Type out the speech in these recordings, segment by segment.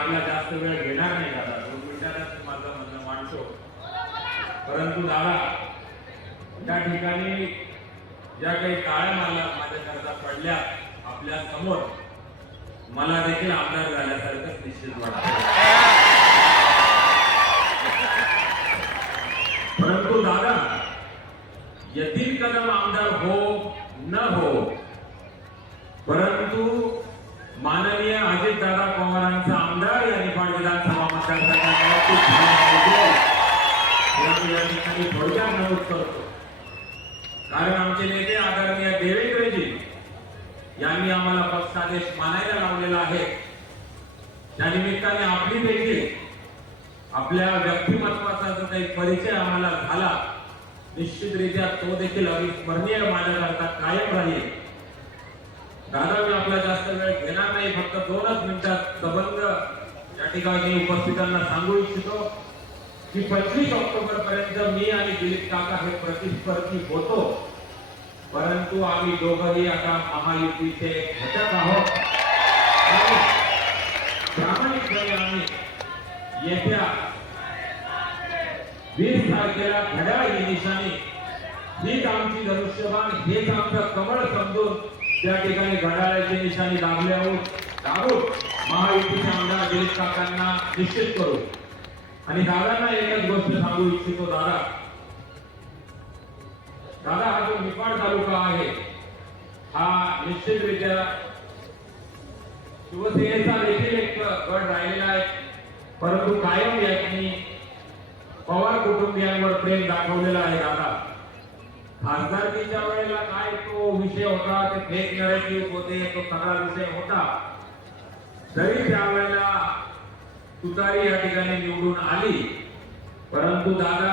मला जास्त वेळ घेणार नाही दादा. दोन मिनिटातच माझं म्हणणं मांडतो. परंतु दादा त्या ठिकाणी ज्या काही काळ्या मला माझ्याकरता पडल्या आपल्यासमोर मला देखील आमदार झाल्यासारखंच निश्चित वाटत. परंतु दादा यतीन कदम आमदार हो न हो परंतु माननीय अजितदादा आम्ही थोडक्यात नमूद करतो. कारण आमचे नेते आदरणीय देवेंद्रजी यांनी आम्हाला पक्षादेश मानायला लावलेला आहे. त्या निमित्ताने आपली देखील आपल्या व्यक्तिमत्वाचा जो काही परिचय आम्हाला झाला निश्चितरित्या तो देखील अविस्मरणीय माझ्याकरता कायम राहील. दादा मी आपला जास्त वेळ घेणार नाही फक्त दोनच मिनिटात संबंध या ठिकाणी उपस्थितांना सांगू इच्छितो. की पंचवीस ऑक्टोबर पर्यंत मी आणि दिलीप काका हे प्रतिस्पर्धी होतो. परंतु आम्ही दोघंही आता महायुतीचे घटक आहोत. प्रामाणिकपणे आम्ही येत्या वीस तारखेला घड्याळ ही निशाणी हीच आमची धनुष्यबाण हेच आमचं कमळ समजून त्या ठिकाणी घड्याळाची निशाणी दाबल्यावर दाबून महायुतीचे आमदार दिलीप काकांना निश्चित करू. आणि दादांना एकच गोष्ट सांगू इच्छितो दादा. दादा हा जो निफाड तालुका आहे हा निश्चितरित्या शिवसेनेचा देखील एक गट राहिलेला आहे. परंतु कायम यांनी पवार कुटुंबियांवर प्रेम दाखवलेला आहे दादा. खासदारकीच्या वेळेला काय तो विषय होता ते फेक नरेटिव्ह होते तो सगळा विषय होता. तरी त्यावेळेला तुतारी या ठिकाणी निवडून आली. परंतु दादा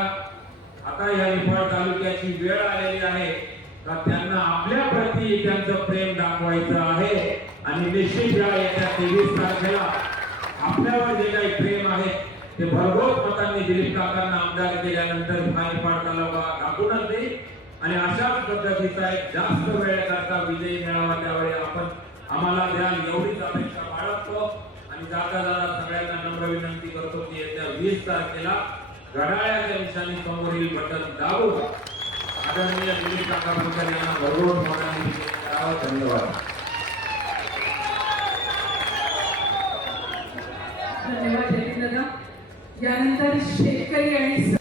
आता या निफाड तालुक्याची वेळ आलेली आहे का त्यांना आपल्या प्रती त्यांचं प्रेम दाखवायचं आहे? आणि निश्चित या येत्या तेवीस तारखेला आपल्यावर जे काही प्रेम आहे ते भरघोस मतांनी दिलीप काकांना आमदार केल्यानंतर हा निफाड तालुका दाखवूनच नाही आणि अशाच पद्धतीचा एक जास्त वेळेकरता विजयी मिळावा त्यावेळी आपण आम्हाला द्याल एवढीच अपेक्षा बाळगतो. आणि जाता येत्या तारखेला घड्याळ्याच्या निशाणी समोरील बटन दाबून आदरणीय दिलीप काका पुजारी यांना भरभरून मनाने करावं धन्यवाद धन्यवाद यानंतर शेतकरी आणि